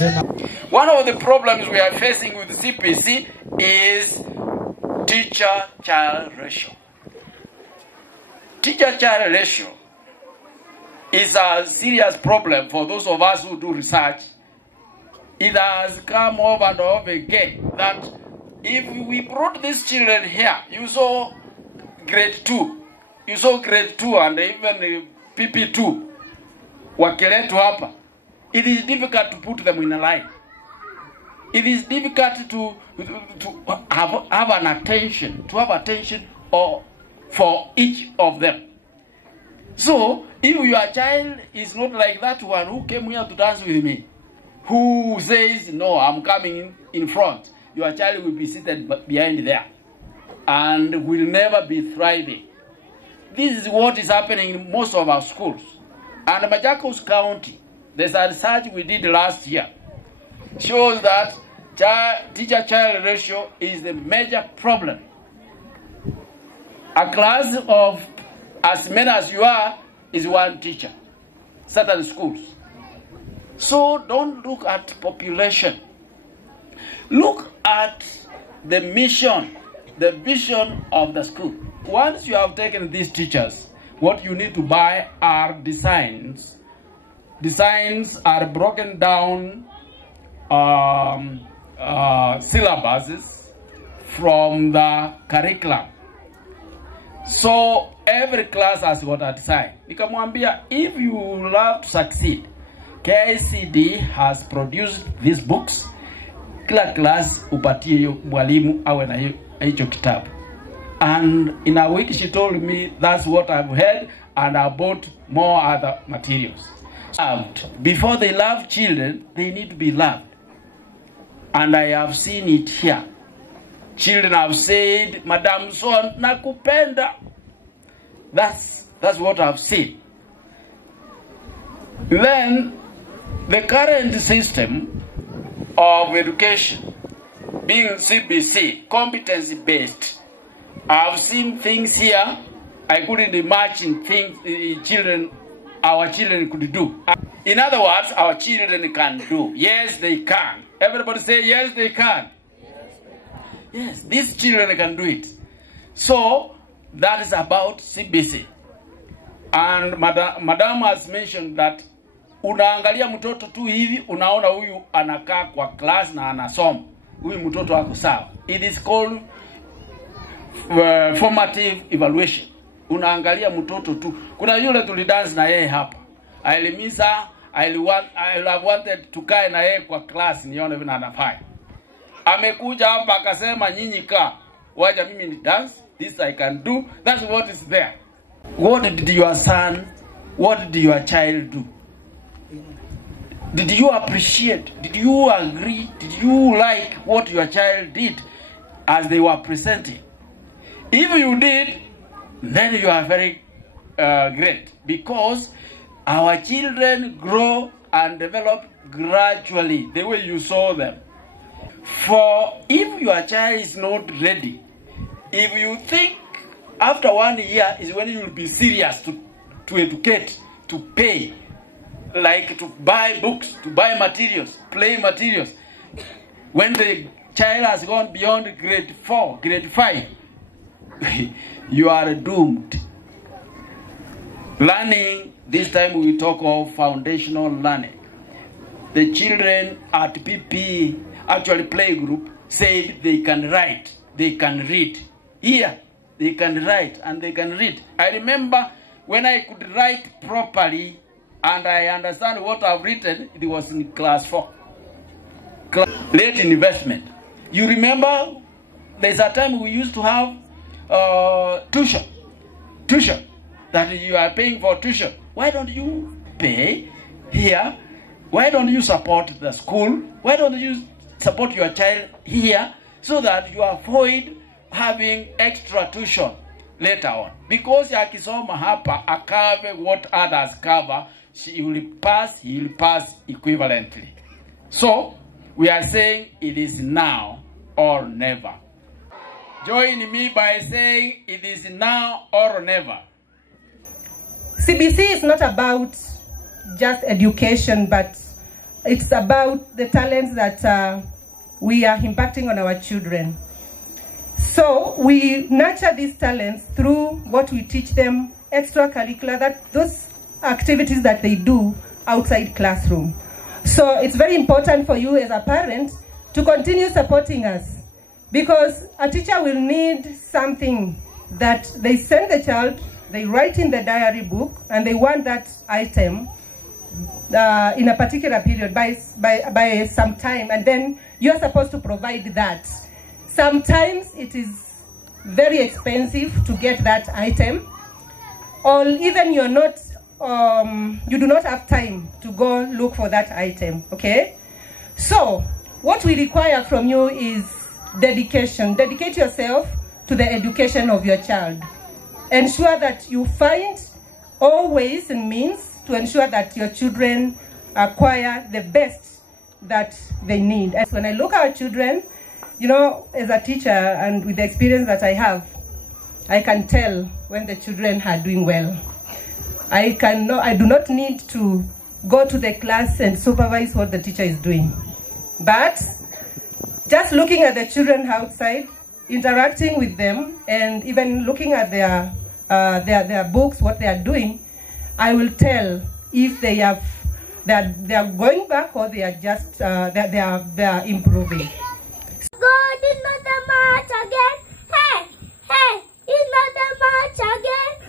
One of the problems we are facing with CPC is teacher-child ratio. Teacher-child ratio is a serious problem for those of us who do research. It has come over and over again that if we brought these children here, you saw grade 2, and even PP2, Wongeleku hapa, it is difficult to put them in a line. It is difficult to have attention for each of them. So, if your child is not like that one who came here to dance with me, who says, no, I'm coming in front, your child will be seated behind there and will never be thriving. This is what is happening in most of our schools. And Machakos County, there's a research we did last year, shows that teacher-child ratio is the major problem. A class of as many as you are is one teacher, certain schools. So don't look at population. Look at the mission, the vision of the school. Once you have taken these teachers, what you need to buy are designs. Designs are broken down syllabuses from the curriculum. So every class has got a design. Nikamwambia, if you love to succeed, KICD has produced these books. Kila class upatie mwalimu awe na hicho kitabu. And in a week she told me that's what I've heard, and I bought more other materials. Before they love children, they need to be loved. And I have seen it here. Children have said, Madam Son, nakupenda. That's what I've seen. Then, the current system of education, being CBC, competency-based, I've seen things here I couldn't imagine things our children could do. In other words, our children can do. Yes, they can. Everybody say, yes, they can. Yes, these children can do it. So, that is about CBC. And Madam has mentioned that unaangalia mtoto tu hivi, unaona huyu anakaa kwa class na anasoma. Huyu mtoto wako sawa. It is called formative evaluation. Unaangalia mtoto tu. Kuna yule tulidance na yeye hapa. I have wanted to kae na yeye kwa class nione vile anafanya. Amekuja hapa akasema nyinyi kaa. Wacha mimi ni dance. This I can do. That's what is there. What did your son, what did your child do? Did you appreciate? Did you agree? Did you like what your child did as they were presenting? If you did, then you are very great, because our children grow and develop gradually the way you saw them. For if your child is not ready, if you think after 1 year is when you will be serious to educate, to pay, like to buy books, to buy materials, play materials, when the child has gone beyond grade 4, grade 5, you are doomed. Learning, this time we talk of foundational learning. The children at PP, actually playgroup, said they can write, they can read. Here, they can write and they can read. I remember when I could write properly and I understand what I've written, it was in class 4. Late investment. You remember, there's a time we used to have tuition, that you are paying for tuition. Why don't you pay here? Why don't you support the school? Why don't you support your child here so that you avoid having extra tuition later on? Because ya Kisoma hapa akave what others cover, he will pass equivalently. So, we are saying it is now or never. Join me by saying it is now or never. CBC is not about just education, but it's about the talents that we are impacting on our children. So we nurture these talents through what we teach them, extracurricular, that those activities that they do outside classroom. So it's very important for you as a parent to continue supporting us, because a teacher will need something that they send the child, they write in the diary book, and they want that item in a particular period by some time, and then you're supposed to provide that. Sometimes it is very expensive to get that item, or even you're not, you do not have time to go look for that item, okay? So what we require from you is dedication. Dedicate yourself to the education of your child. Ensure that you find all ways and means to ensure that your children acquire the best that they need. And when I look at our children, you know, as a teacher and with the experience that I have, I can tell when the children are doing well. I do not need to go to the class and supervise what the teacher is doing. But just looking at the children outside, interacting with them, and even looking at their books, what they are doing, I will tell if they are going back or they are just they are improving.